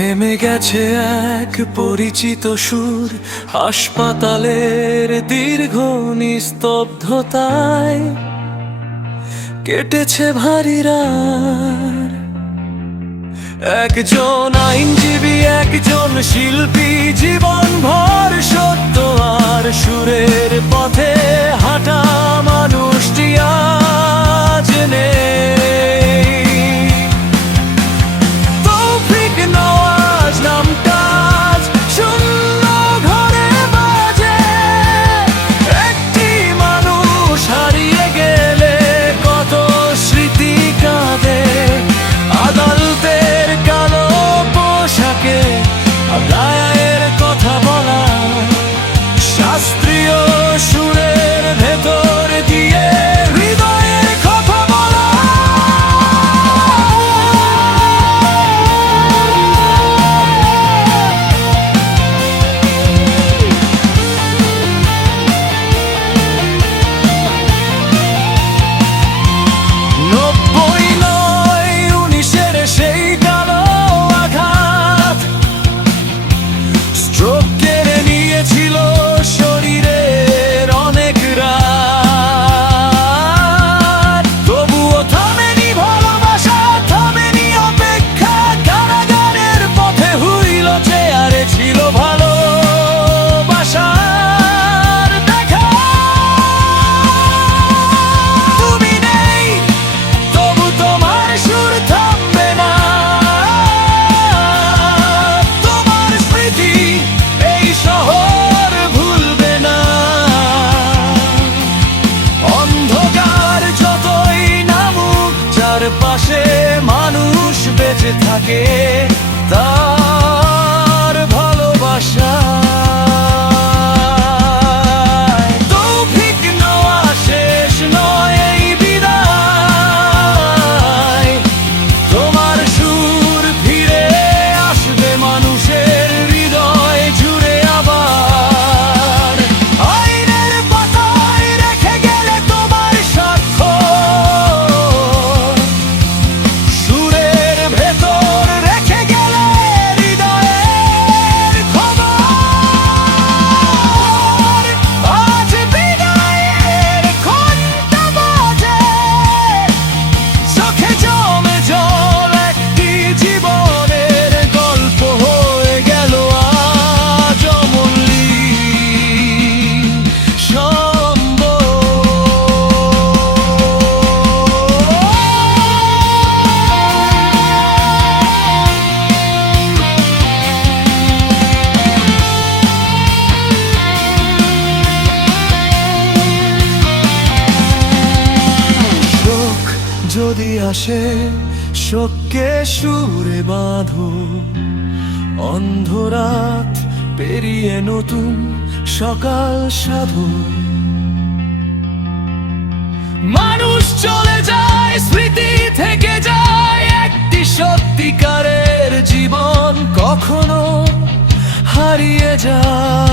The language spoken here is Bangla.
থেমে গেছে এক পরিচিত সুর, হাসপাতালের দীর্ঘ নিস্তব্ধতায় কেটেছে ভারী রাত। একজন আইনজীবী, একজন শিল্পী, জীবন ভর সত্য আর সুরের পথে হাঁটা মানুষটি আজ নেই। তৌফিক নওয়াজ নামটা আজ শূন্য ঘরে বাজে। একটি মানুষ হারিয়ে গেলে কত স্মৃতি কাঁদে। আদালতের কালো পোশাকে দায়ের কথা বলা, শাস্ত্রীয় সুরের ভেতর দিয়ে হৃদয়ের কথা বলা। নব্বই নয়, 19-এর সেই কালো আঘাত স্ট্রোক কেড়ে নিয়েছিল শরীরের অনেক রাত। তবুও থামেনি ভালোবাসা, থামেনি অপেক্ষা। কারাগারের পথে হইল চেয়ারে ছিল ভালোবাসার দেখা। তুমি নেই, তবু তোমার সুর থামবে না। তোমার স্মৃতি এই শহর ভুলবে না। অন্ধকার যতই নামুক, চারপাশে মানুষ বেঁচে থাকে তার ভালোবাসা। তৌফিক নওয়াজ শেষ নয় এই বিদায়। তোমার সুর ফিরে আসবে মানুষের হৃদয় জুড়ে আবার। আইনের পাতায় রেখে গেলে তোমার সাক্ষ্য, সুরের ভেতর রেখে গেলে হৃদয়ের খবর। আজ বিদায়ের ঘন্টা বাজে, চোখে জমে জল একটি জীবনের গল্প হয়ে গেল আজ অমূল্য সম্বল। শোক যদি আসে, শোককে সুরে বাঁধো। অন্ধরাত পেরিয়ে নতুন সকাল সাধো। মানুষ চলে যায়, স্মৃতি থেকে যায়। একটি সত্যিকারের জীবন কখনো হারিয়ে যায়।